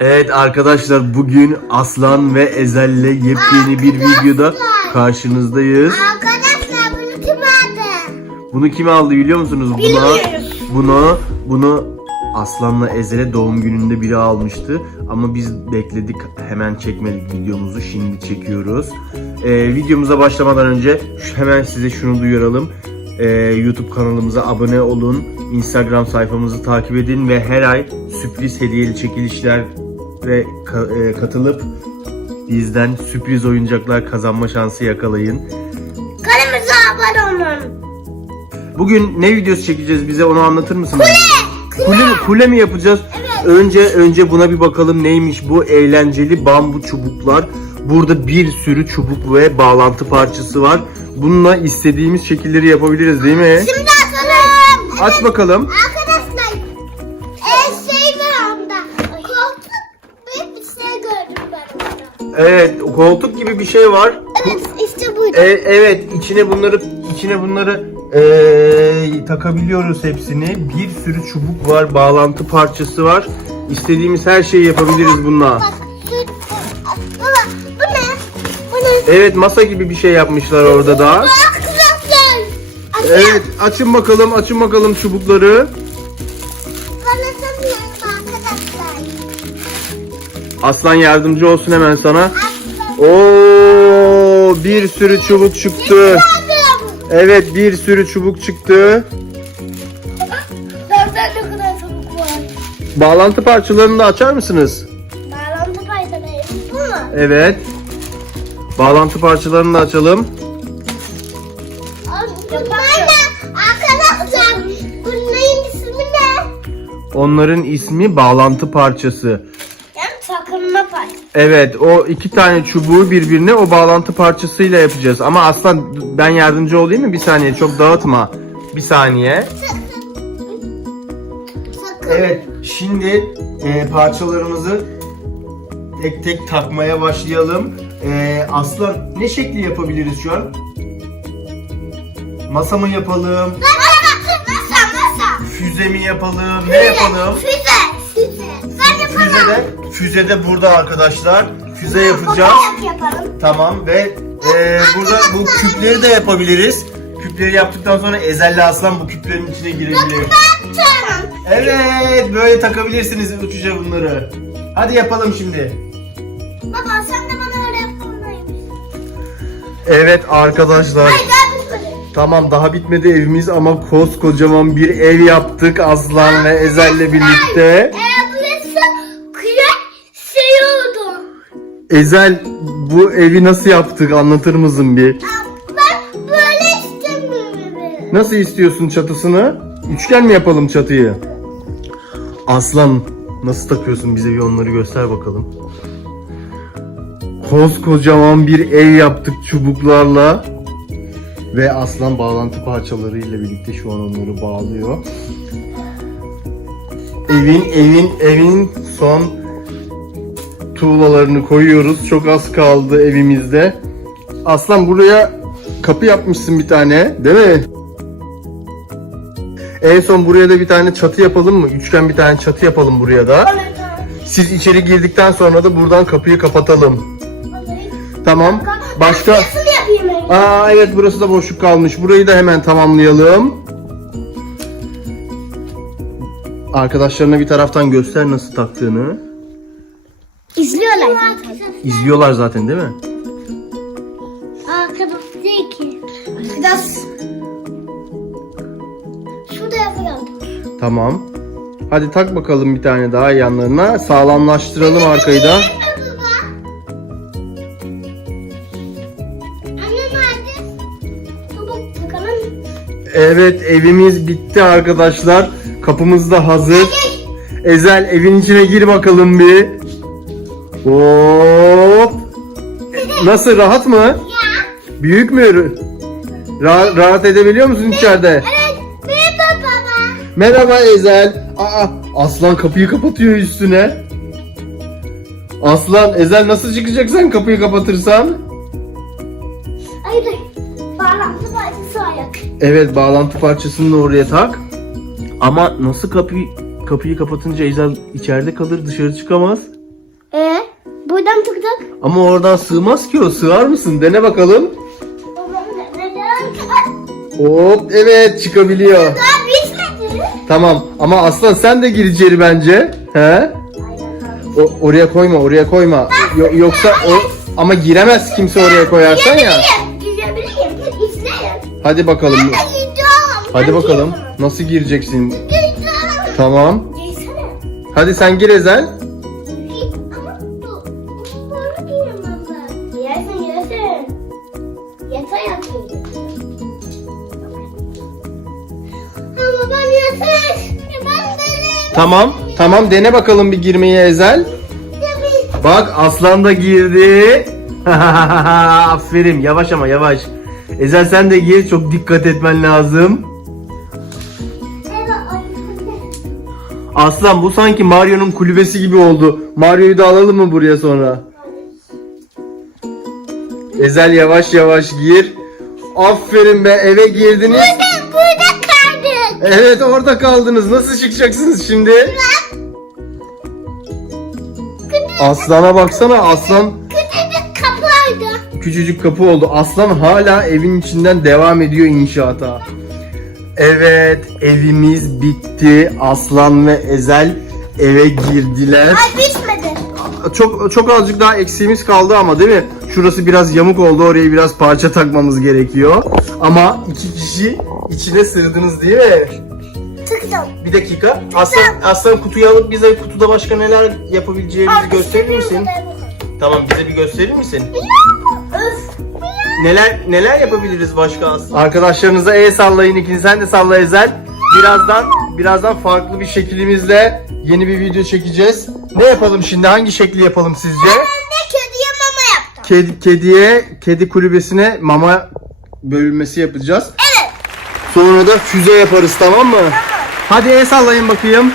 Evet arkadaşlar bugün Aslan ve Ezel'le yepyeni bir videoda karşınızdayız. Arkadaşlar bunu kim aldı? Bunu kim aldı biliyor musunuz? Buna, Bilmiyoruz. bunu, bunu Aslan'la Ezel'e doğum gününde biri almıştı. Ama biz bekledik hemen çekmedik videomuzu. Şimdi çekiyoruz. Ee, videomuza başlamadan önce şu- hemen size şunu duyuralım. Ee, YouTube kanalımıza abone olun. Instagram sayfamızı takip edin ve her ay sürpriz hediyeli çekilişler ve e, katılıp bizden sürpriz oyuncaklar kazanma şansı yakalayın. Kanalımıza abone olun. Bugün ne videosu çekeceğiz bize onu anlatır mısın? Kule! Kule mi, kule mi yapacağız? Önce önce buna bir bakalım neymiş bu eğlenceli bambu çubuklar. Burada bir sürü çubuk ve bağlantı parçası var. Bununla istediğimiz şekilleri yapabiliriz değil mi? Şimdi açalım. Aç bakalım. Arkadaşlar Evet koltuk gibi bir şey var. Evet işte buydu. E, evet içine bunları içine bunları e, takabiliyoruz hepsini. Bir sürü çubuk var, bağlantı parçası var. İstediğimiz her şeyi yapabiliriz bununla. Bak baba bu ne? Bu ne? Evet masa gibi bir şey yapmışlar orada da. Evet açın bakalım açın bakalım çubukları. Aslan yardımcı olsun hemen sana. Oo bir sürü çubuk çıktı. Evet bir sürü çubuk çıktı. Nereden ne kadar çabuk var? Bağlantı parçalarını da açar mısınız? Bağlantı paydaları bu mu? Evet. Bağlantı parçalarını da açalım. Onların ismi bağlantı parçası. Pay. Evet o iki tane çubuğu birbirine o bağlantı parçasıyla yapacağız. Ama aslan ben yardımcı olayım mı? Bir saniye çok dağıtma. Bir saniye. Sakın. Evet, şimdi e, parçalarımızı tek tek takmaya başlayalım. E, Aslan ne şekli yapabiliriz şu an? Masa mı yapalım? Masa, masa. Füze mi yapalım? Ne yapalım? Füze, füze. Ben yapamam. Füze de, füze de burada arkadaşlar. Füze yapacağız. Yapalım. Tamam ve e, burada bu küpleri de yapabiliriz. Küpleri yaptıktan sonra Ezel'le Aslan bu küplerin içine girebilir. Ben tutarım. Evet, böyle takabilirsiniz uçuca bunları. Hadi yapalım şimdi. Baba sen de bana öyle yapmalıymış. Evet arkadaşlar. Ben. Tamam daha bitmedi evimiz ama koskocaman bir ev yaptık Aslan ve Ezel'le birlikte. Ee, Ezel bu evi nasıl yaptık anlatır mısın bir? Ben böyle istemiyorum. Nasıl istiyorsun çatısını? Üçgen mi yapalım çatıyı? Aslan nasıl takıyorsun bize bir onları göster bakalım. Koskocaman bir ev yaptık çubuklarla. Ve aslan bağlantı parçalarıyla birlikte şu an onları bağlıyor. Evin evin evin son tuğlalarını koyuyoruz. Çok az kaldı evimizde. Aslan buraya kapı yapmışsın bir tane, değil mi? En son buraya da bir tane çatı yapalım mı? Üçgen bir tane çatı yapalım buraya da. Siz içeri girdikten sonra da buradan kapıyı kapatalım. Tamam. Başka? Nasıl yapayım ben? Aa evet burası da boşluk kalmış. Burayı da hemen tamamlayalım. Arkadaşlarına bir taraftan göster nasıl taktığını. İzliyorlar zaten. İzliyorlar zaten değil mi? Arkadaş değil ki. Arkadaş. Şurada yapalım. Tamam. Hadi tak bakalım bir tane daha yanlarına. Sağlamlaştıralım arkayı da. Evet evimiz bitti arkadaşlar. Kapımız da hazır. Ezel evin içine gir bakalım bir. Hop. Nasıl rahat mı? Büyük mü? Ra- rahat edebiliyor musun içeride? Evet. Merhaba baba. Merhaba Ezel. Aa, Aslan kapıyı kapatıyor üstüne. Aslan Ezel nasıl çıkacak sen kapıyı kapatırsan? Hayır. Bağlantı parçası ayak. Evet bağlantı parçasını da oraya tak. Ama nasıl kapıyı kapıyı kapatınca Ezel içeride kalır dışarı çıkamaz. Buradan tıktık. Ama oradan sığmaz ki o. Sığar mısın? Dene bakalım. Hop evet çıkabiliyor. Daha bitmedi. Tamam ama aslan sen de gir içeri bence. He? O, oraya koyma oraya koyma. Yo- yoksa o ama giremez kimse oraya koyarsan ya. Girebilirim. Hadi bakalım. Ben de gideceğim. Hadi bakalım. Nasıl gireceksin? Tamam. Girsene. Hadi sen gir Ezel. Tamam. Tamam dene bakalım bir girmeyi Ezel. Bak aslan da girdi. Aferin yavaş ama yavaş. Ezel sen de gir çok dikkat etmen lazım. Aslan bu sanki Mario'nun kulübesi gibi oldu. Mario'yu da alalım mı buraya sonra? Ezel yavaş yavaş gir. Aferin be eve girdiniz. Evet orada kaldınız. Nasıl çıkacaksınız şimdi? Aslana baksana aslan Küçücük kapıydı. küçücük kapı oldu. Aslan hala evin içinden devam ediyor inşaata. Evet evimiz bitti. Aslan ve Ezel eve girdiler. Ay bitmedi. Çok çok azıcık daha eksiğimiz kaldı ama değil mi? Şurası biraz yamuk oldu. Oraya biraz parça takmamız gerekiyor. Ama iki kişi içine sığdınız değil mi? Tıktım. Bir dakika. Aslan, aslan kutuyu alıp bize kutuda başka neler yapabileceğimizi gösterir misin? Tamam bize bir gösterir misin? Öf. Neler neler yapabiliriz başka aslında? Arkadaşlarınıza el sallayın ikiniz sen de salla Ezel. Birazdan birazdan farklı bir şeklimizle yeni bir video çekeceğiz. Ne yapalım şimdi? Hangi şekli yapalım sizce? Ben de kediye mama yaptım. Kedi, kediye, kedi kulübesine mama bölünmesi yapacağız. Evet. Sonra da füze yaparız tamam mı? Hadi el sallayın bakayım.